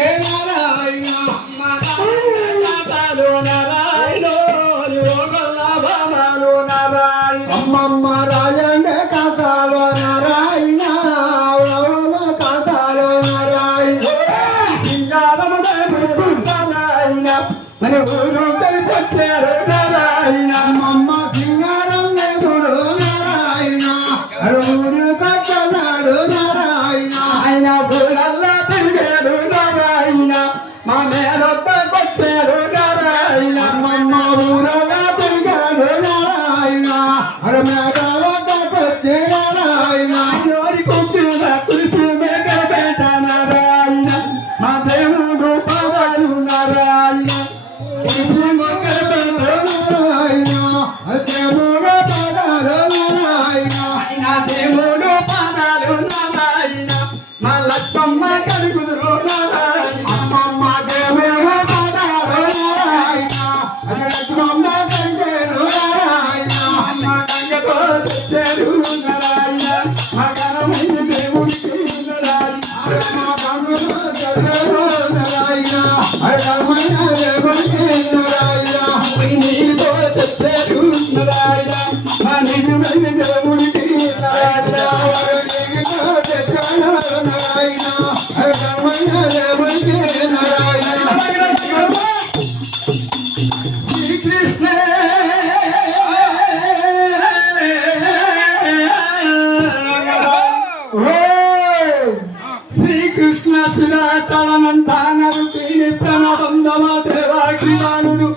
నారాయణ అమ్మమ్మ రాయణ కథలో నారాయణ కథలో నారాయణ సింగారమ నారాయణ మన ఊరు కలిపొచ్చారు నారాయణ అమ్మమ్మ సింగారం దేవుడు నారాయణ ఊరు కట్టనాడు నారాయణ ఆయన ఊరల్లా తిరిగాడు నారాయణ మా మేరొద్దకొచ్చారు నారాయణ అమ్మమ్మ ఊరల్లా తిరిగాడు నారాయణ మేఘవద్దకొచ్చే నారాయణ నోరి కొట్టిన తులసి మేఘపేట నారాయణ మా దేవుడు పవరు నారాయణ తులసి మేఘపేట నారాయణ దేవుడు పవరు నారాయణ దేవుడు పదాలు నారాయణ మా లక్ష్మమ్మ కలుగుదురు నారాయణ అమ్మమ్మ దేవుడు పదాలు నారాయణ లక్ష్మమ్మ కలుగుదురు నారాయణ అమ్మ గంగతో తెచ్చారు నారాయణ మా గణమైన దేవుడికి నారాయణ మా గంగతో తెచ్చారు నారాయణ గణమైన దేవుడికి నారాయణ నీరుతో తెచ్చారు నారాయణ మా నిజమైన దేవుడికి నారాయణ శ్రీకృష్ణ శ్రీకృష్ణ శిలాచలనంతానరు తీని ప్రణబంధమ దేవాకి బాలుడు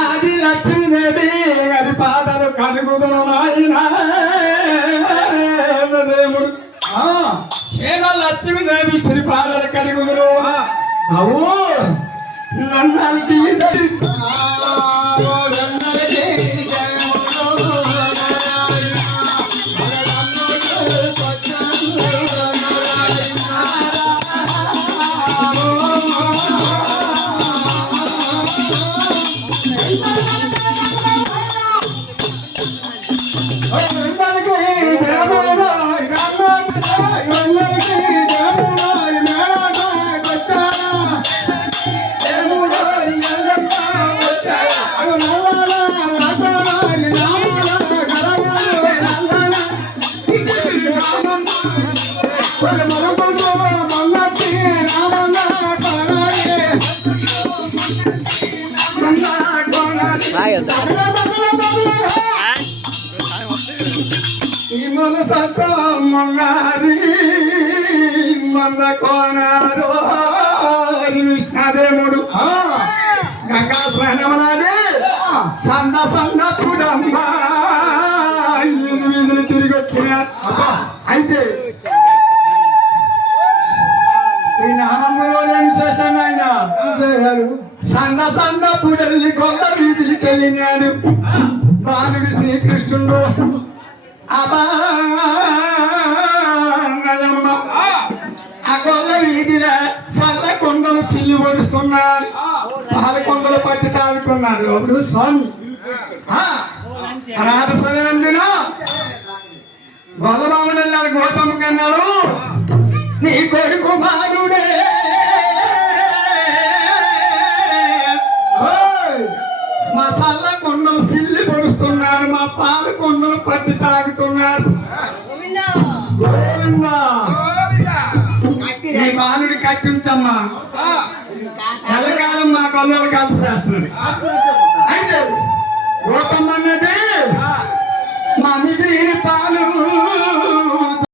ఆది లక్ష్మీదేవి అది పాదలు కనుగుదును నాయన దేవుడు శీల లక్ష్మీదేవి శ్రీ పాదలు కనుగుదురు అవు నన్నకి విష్ణుదేవుడు గంగా స్నానమనాది సంద సందపుడమ్మా వీధులు తిరిగి వచ్చినారు అయితే ఈ నామంలో ఏం చేశాను ఆయన సన్న సన్న పుడల్లి కొత్త వీధికి వెళ్ళినాడు బాలుడు శ్రీకృష్ణుడు అబాయమ్మ ఆ కొల్ల వీధిన సన్న కొండలు సిల్లు పొడుస్తున్నాడు పాల కొండలు పట్టి తాగుతున్నాడు అప్పుడు స్వామి అనాథ స్వామినందున గొల్లబాబుని వెళ్ళాడు గోపమ్మ కన్నాడు నీ కొడుకు బాలుడే మా సల్ల కొండలు సిల్లి పొడుస్తున్నారు మా పాల కొండలు పట్టి తాగుతున్నారు నీ బాలుడి కట్టించమ్మా ఎల్లకాలం మా కళ్ళు కలిసి చేస్తున్నాడు అయితే గోపమ్మ అన్నది